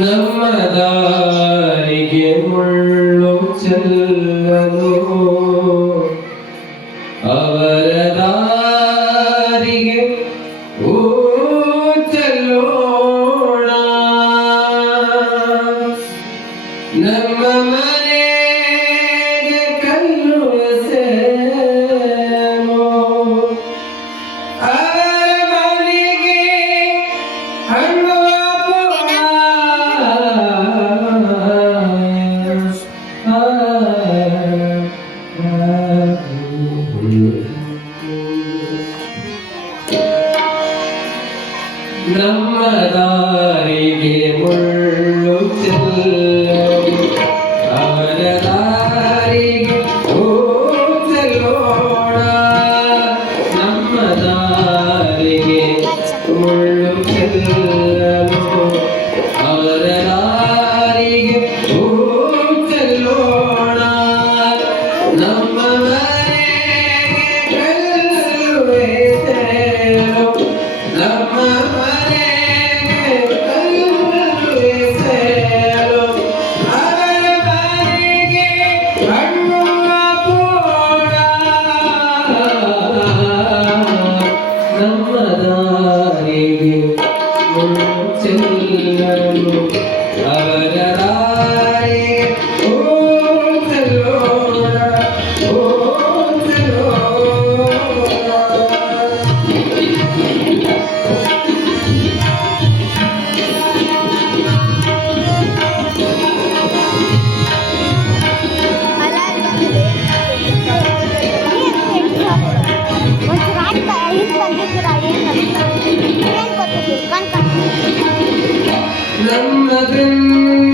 നമ്മ ദാരികമുള്ള வருக and word. చెల్లియను Anladım.